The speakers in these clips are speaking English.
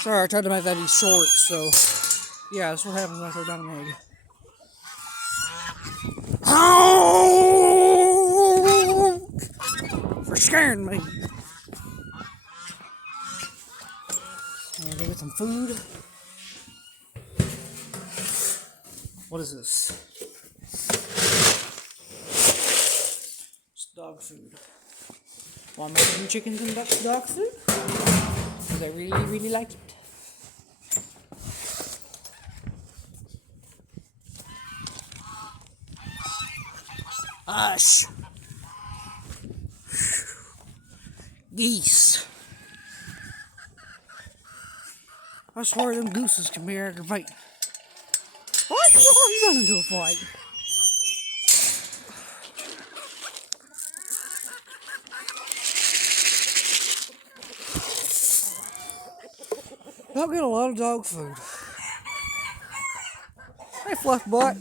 Sorry, I tried to make that short, so yeah, that's what happens when I throw down an egg. Oh! For scaring me. And go get some food. What is this? It's dog food. Well, I'm making chickens and ducks dog food because I really, really like it. Hush. Geese. I swear them gooses can be aggravating. What? You run into a fight? I'll get a lot of dog food. Hey, Fluff Butt.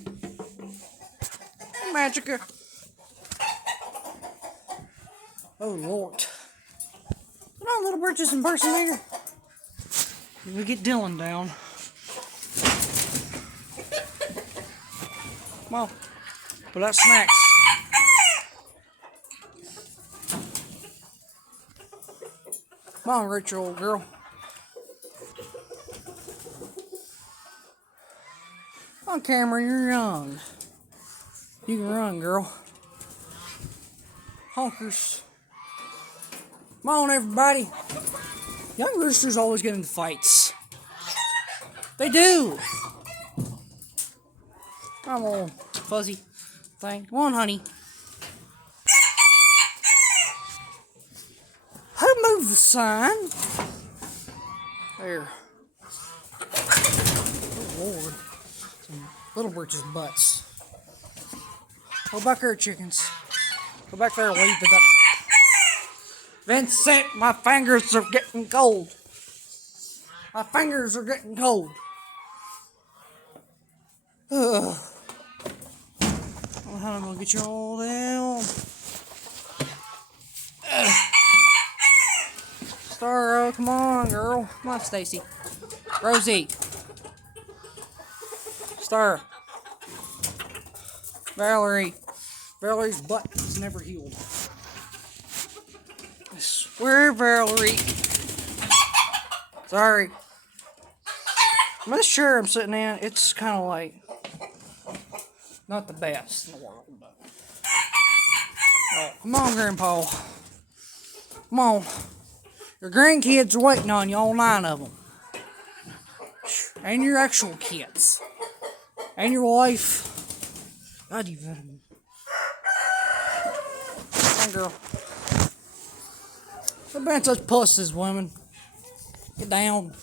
Hey, Magica. Oh, Lord. Come on, Little Britches impersonator. We get Dylan down. Come on. Put out snacks. Come on, Rachel, old girl. Come on, Cameron, you're young. You can run, girl. Honkers. Come on, everybody. Young roosters always get into fights. They do. Come on, fuzzy thing. Come on, honey. Who moved the sign? There. Oh, Lord. Some Little Britches butts. Go back there, chickens. Go back there and leave the duck. Vincent, my fingers are getting cold. My fingers are getting cold. Ugh. I don't know how I'm gonna get you all down. Ugh. Starro, come on, girl. Come on, Stacy. Rosie. Star. Valerie. Valerie's butt is never healed. I swear, Valerie. Sorry. I'm not sure I'm sitting in. It's kind of like not the best in the world. But. Oh, come on, Grandpa. Come on. Your grandkids are waiting on you, all 9 of them. And your actual kids. And your wife. God, you better. Come on, girl. Quit being such pusses, women. Get down.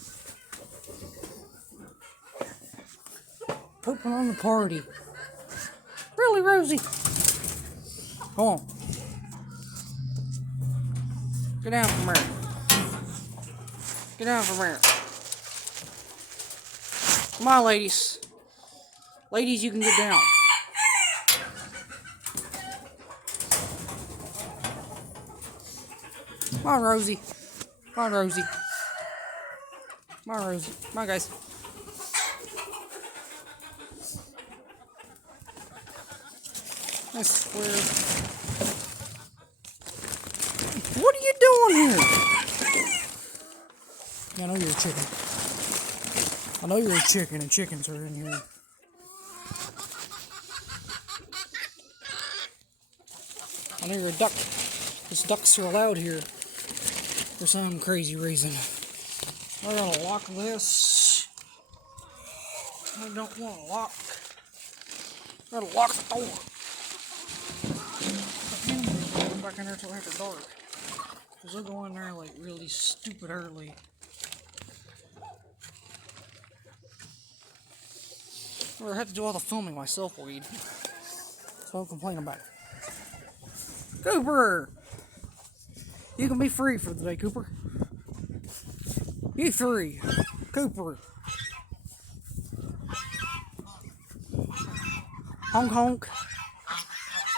Pooping on the party. Really, Rosie? Come on. Get down from there. Get down from there. Come on, ladies. Ladies, you can get down. Come on, Rosie. Come on, Rosie. Come on, Rosie. Come on, guys. I swear. What are you doing here? Yeah, I know you're a chicken. I know you're a chicken, and chickens are in here. I know you're a duck. Because ducks are allowed here for some crazy reason. We're gonna lock this. I don't want to lock. I'm gonna lock the door. Go back in there till after dark. Because they'll go in there like really stupid early. Or I have to do all the filming myself, weed. So don't complain about it. Cooper! You can be free for the day, Cooper. Be free. Cooper. Honk honk.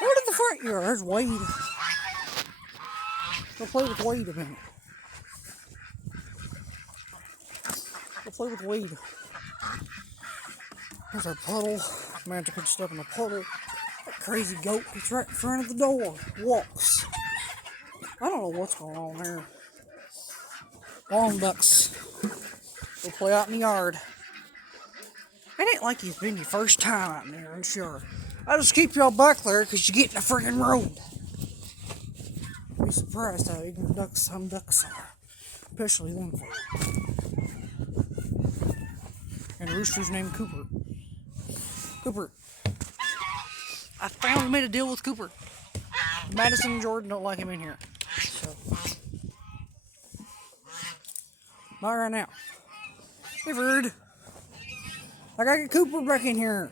Where did the front yard? There's Wade. Go play with Wade a minute. Go play with weed. There's our puddle. Magic could step in the puddle. That crazy goat gets right in front of the door. Walks. I don't know what's going on there. Long ducks. Go play out in the yard. It ain't like it's been your first time out there, I'm sure. I'll just keep y'all back there because you get in the friggin' road. You'd be surprised how ignorant ducks some ducks are. Especially them. And Rooster's named Cooper. Cooper. I finally made a deal with Cooper. Madison and Jordan don't like him in here. So. Not right now. Hey, Bird. I gotta get Cooper back in here.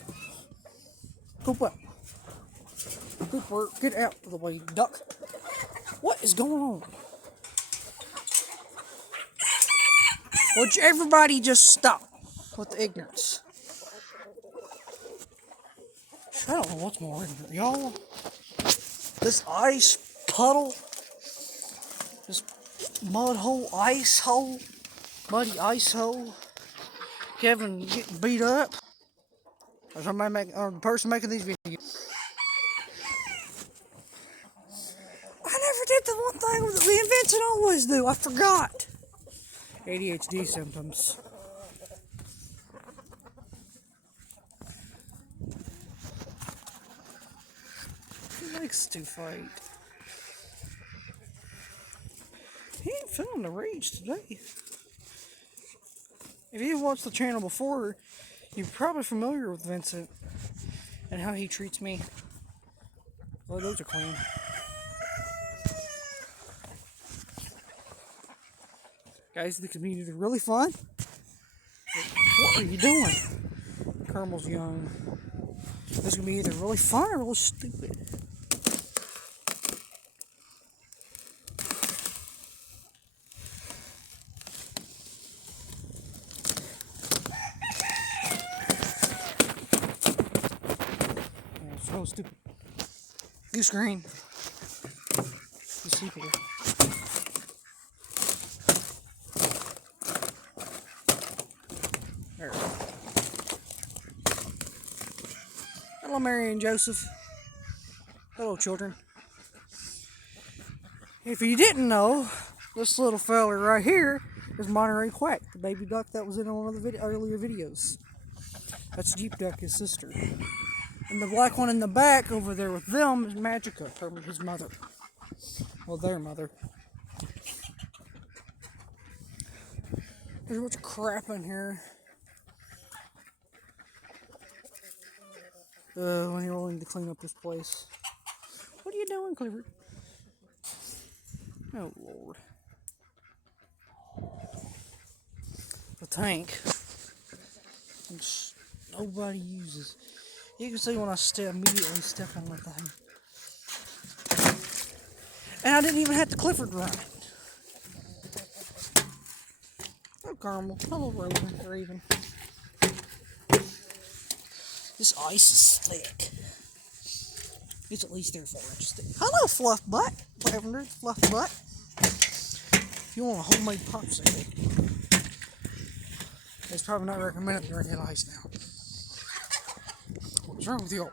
Cooper. Cooper, get out of the way, duck. What is going on? Would everybody just stop with the ignorance? I don't know what's more ignorant, y'all. This ice puddle, this mud hole, ice hole, muddy ice hole. Kevin getting beat up. Or the person making these videos. I never did the one thing that me and Vincent always do. I forgot. ADHD symptoms. He likes to fight. He ain't feeling the rage today. If you've watched the channel before, you're probably familiar with Vincent and how he treats me. Well, those are clean. Guys, this could be either really fun. What are you doing? Caramel's young. This could be either really fun or really stupid. So stupid. Goose green. You sleep here. There. Hello, Mary and Joseph. Hello, children. If you didn't know, this little fella right here is Monterey Quack, the baby duck that was in one of the earlier videos. That's Jeep Duck, his sister. And the black one in the back over there with them is Magica, his mother. Well, their mother. There's a bunch of crap in here. When you're willing to clean up this place. What are you doing, Clifford? Oh, Lord. The tank. Which nobody uses. You can see when I immediately step on that thing. And I didn't even have the Clifford run. Oh, Caramel. Hello, Raven. This ice is thick. It's at least 4 inches thick. Hello, Fluff Butt. Lavender, Fluff Butt. If you want a homemade popsicle, it's probably not recommended during that ice now. What's wrong with you?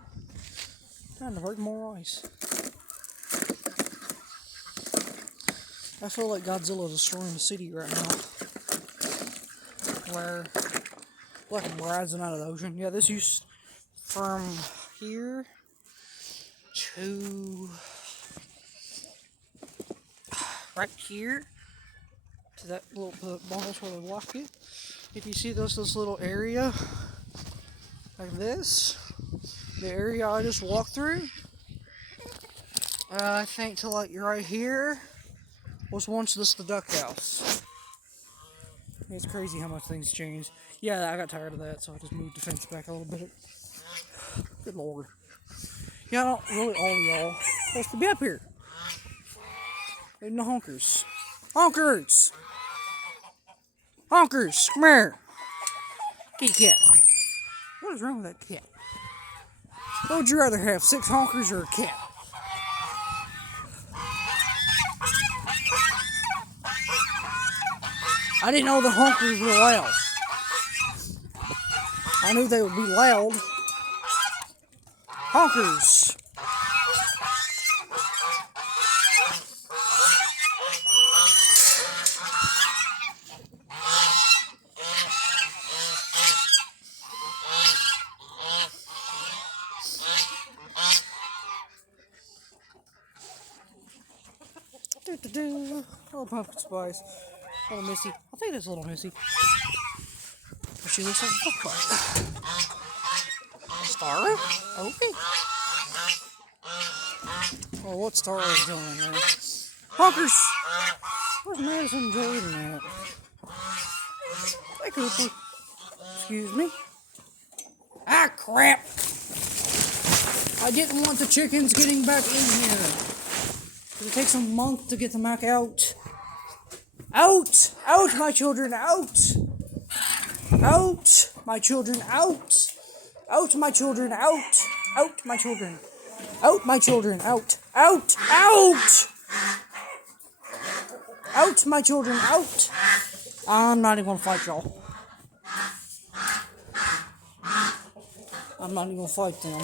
Trying to break more ice. I feel like Godzilla's destroying the city right now. Where, like, I'm rising out of the ocean. Yeah, this used from here to right here to that little bungalow where they walk it. If you see this little area like this, the area I just walked through, I think to like right here was once this the duck house. It's crazy how much things change. Yeah, I got tired of that, so I just moved the fence back a little bit. Good Lord. Yeah, not really all of y'all supposed to be up here. In the honkers. Honkers! Honkers, come here. Kitty cat. What is wrong with that cat? What would you rather have, 6 honkers or a cat? I didn't know the honkers were loud. I knew they would be loud. Honkers. Little pumpkin spice. Little Missy. I think that's little Missy. She looks like a fuck. Star? Okay. Well, what Star is doing in there? Honkers! Where's Madison Jordan at? Hey, Cooper. Excuse me. Ah, crap! I didn't want the chickens getting back in here. It takes a month to get them back out. Out! Out, my children, out! Out, my children, out! Out, my children, out! Out, my children. Out, my children, out! Out! Out! Out, my children, out! I'm not even gonna fight y'all. I'm not even gonna fight them.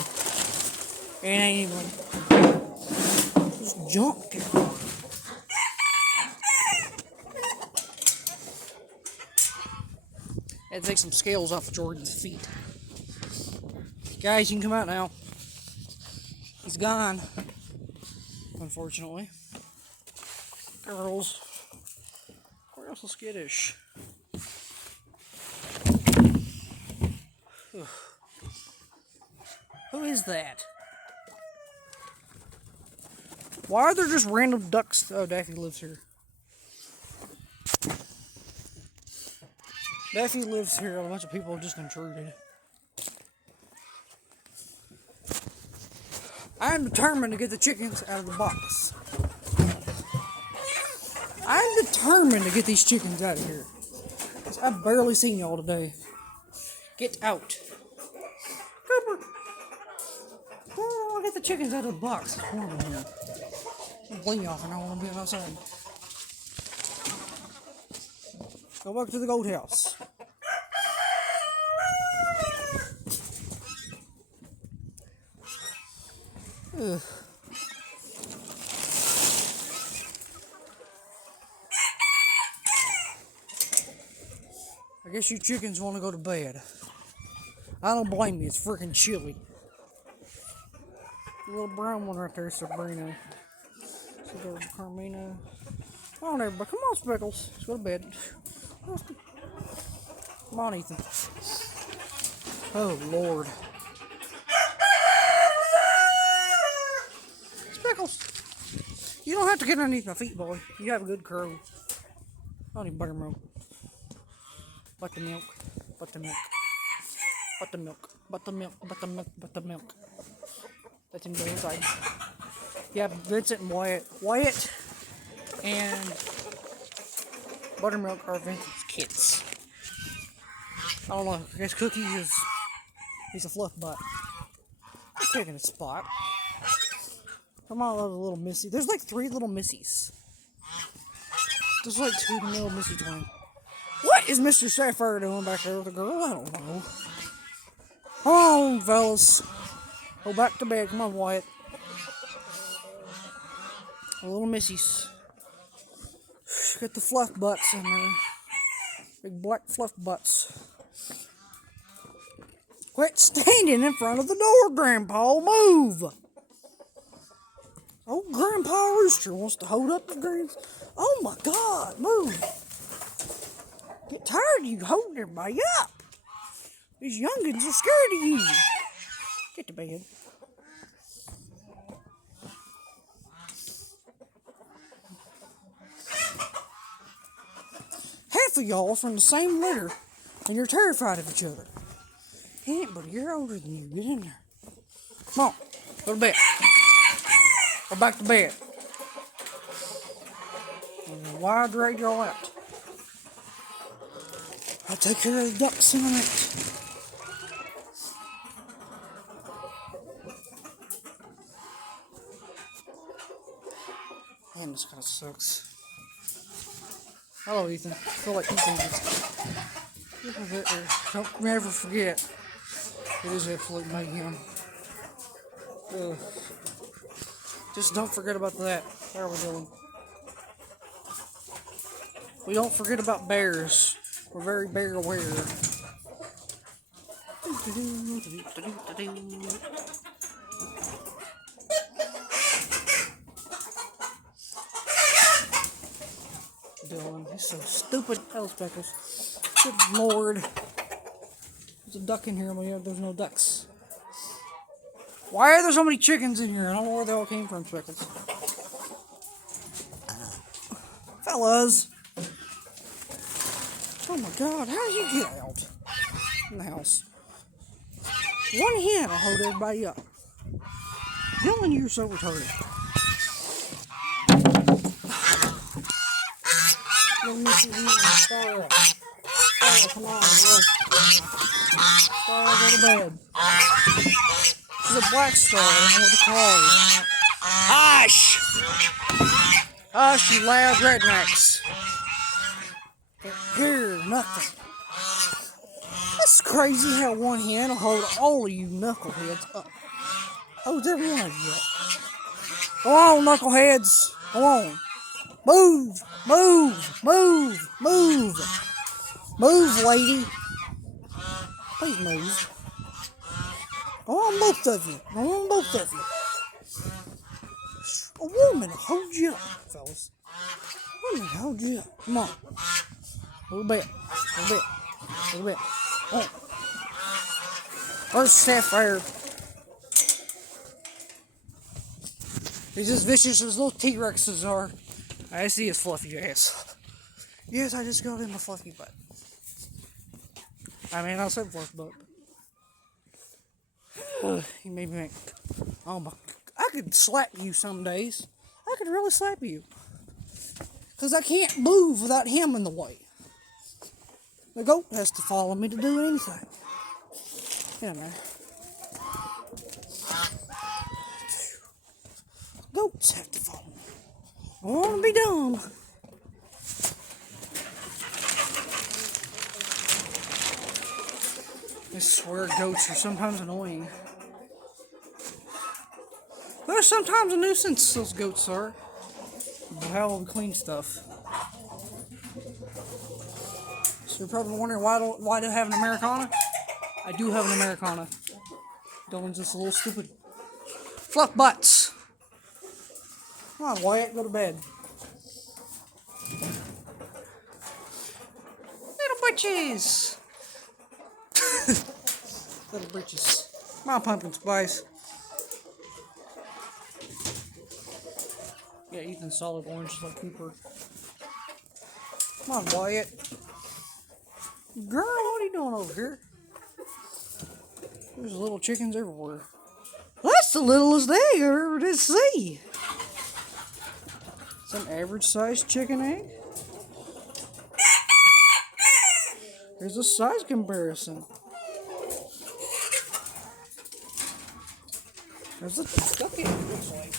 It ain't even. Just jump. Had to take some scales off of Jordan's feet. Guys, you can come out now. He's gone. Unfortunately. Girls. We're also skittish. Who is that? Why are there just random ducks? Oh, Daffy lives here. Daffy lives here. A bunch of people have just intruded. I am determined to get the chickens out of the box. I'm determined to get these chickens out of here. I've barely seen y'all today. Get out. Cooper. I'll get the chickens out of the box. It's horrible here. I'm bling off and I want to be outside. Go back to the goat house. Ugh. I guess you chickens want to go to bed. I don't blame you, it's freaking chilly. The little brown one right there, Sabrina. So there's Carmina. Come on, everybody. Come on, Speckles. Let's go to bed. Come on, Ethan. Oh, Lord. Speckles. You don't have to get underneath my feet, boy. You have a good curl. I don't need buttermilk. Buttermilk. Buttermilk. Buttermilk. Buttermilk. Buttermilk. Buttermilk. That's him go inside. Yeah, Vincent and Wyatt. Wyatt and Buttermilk are Vincent's kids. I don't know. I guess Cookie is. He's a fluff butt. He's taking a spot. Come on, little Missy. There's like 3 little Missies. There's like 2 little Missy twins. What is Mr. Sapphire doing back there with the girl? I don't know. Come on, fellas. Go back to bed. Come on, Wyatt. Little Missies. Get the fluff butts in there. Big black fluff butts. Quit standing in front of the door, Grandpa. Move. Oh, Grandpa Rooster wants to hold up the greens. Oh my God, move. Get tired of you holding everybody up. These youngins are scared of you. Get to bed. Half of y'all from the same litter, and you're terrified of each other. Aunt, but you're older than you. Get in there. Come on, go to bed. Go back to bed. Why I dragged y'all out? I'll take care of the ducks in a minute. Man, this kind of sucks. Hello, Ethan. I feel like Ethan just... Don't never forget. It is absolute mayhem. Ugh. Just don't forget about that. How are we doing? We don't forget about bears. We're very bear aware. Dylan, he's so stupid. Hell, Speckles. Good lord. There's a duck in here, but there's no ducks. Why are there so many chickens in here? I don't know where they all came from, Speckles. Fellas. Oh my god, how did you get out in the house? One hen will hold everybody up. Dylan, you're so retarded. Let me see you Star up. Star, come on, look. Star, go to bed. She's a black star, I don't know what to call her. Hush! Hush, you loud rednecks. Can't hear nothing. That's crazy how one hen will hold all of you knuckleheads up. Holds every one of you up. Go on, knuckleheads. Go on. Move, move, move, move. Move, lady. Please move. Go on, both of you. Go on, both of you. A woman will hold you up, fellas. A woman will hold you up. Come on. A little bit. A little bit. A little bit. Come on. Where's Sapphire? He's as vicious as little T-Rexes are. I see his fluffy ass. Yes, I just got him a fluffy butt. I mean, I said fluffy butt. He made me. Oh my! I could slap you some days. I could really slap you. Cause I can't move without him in the way. The goat has to follow me to do anything. Yeah, man. Goats have to follow me. I want to be dumb. I swear goats are sometimes annoying. They're sometimes a nuisance, those goats are. But how will we clean stuff? So you're probably wondering why do I have an Americana? I do have an Americana. Dylan's just a little stupid. Fluff butts. Come on, Wyatt, go to bed. Little britches. Little britches. Come on, pumpkin spice. Yeah, Ethan's solid orange like Cooper. Come on, Wyatt. Girl, what are you doing over here? There's little chickens everywhere. That's the littlest egg I ever did see. It's an average sized chicken egg. Here's a size comparison. There's a duck egg, looks like.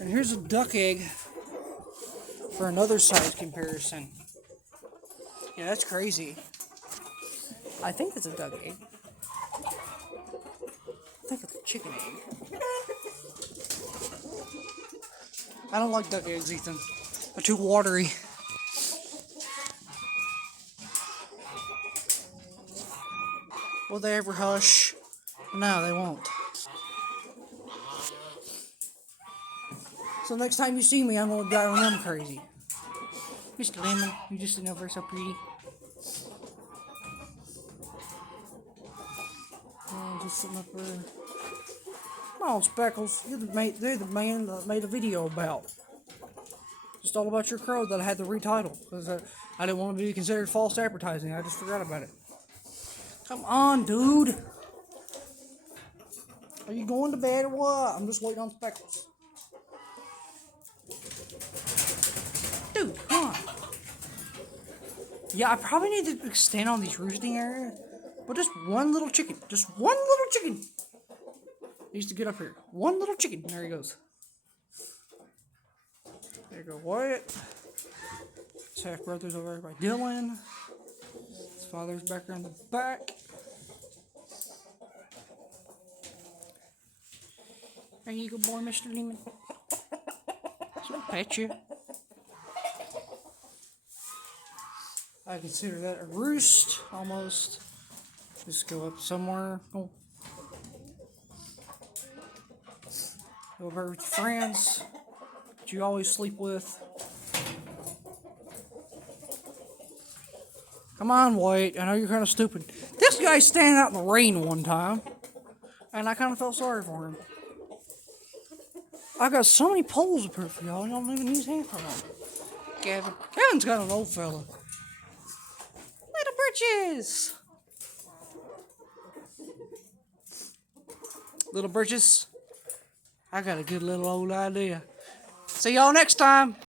And here's a duck egg for another size comparison. Yeah, that's crazy. I think it's a duck egg. I think it's a chicken egg. I don't like duck eggs, Ethan. They're too watery. Will they ever hush? No, they won't. So next time you see me, I'm going to drive them crazy. Mr. Lemon, you just sitting over so pretty. Oh, just sitting up there. Come on, Speckles. You're the man that made a video about. Just all about your crow that I had to retitle. Because I didn't want to be considered false advertising. I just forgot about it. Come on, dude. Are you going to bed or what? I'm just waiting on Speckles. Dude, come on. Yeah, I probably need to extend on these roosting areas. But just one little chicken. Just one little chicken. Needs to get up here. One little chicken. There he goes. There you go, Wyatt. His half brother's over there by Dylan. His father's back there in the back. There you go, boy, Mr. Demon. So I'll pet you. I consider that a roost, almost. Just go up somewhere. Go over with your friends that you always sleep with. Come on, White. I know you're kind of stupid. This guy's standing out in the rain one time, and I kind of felt sorry for him. I got so many poles up here for y'all, and I don't even use hand for them. Gavin. Gavin's got an old fella. Little Britches! Little Britches, I got a good little old idea. See y'all next time.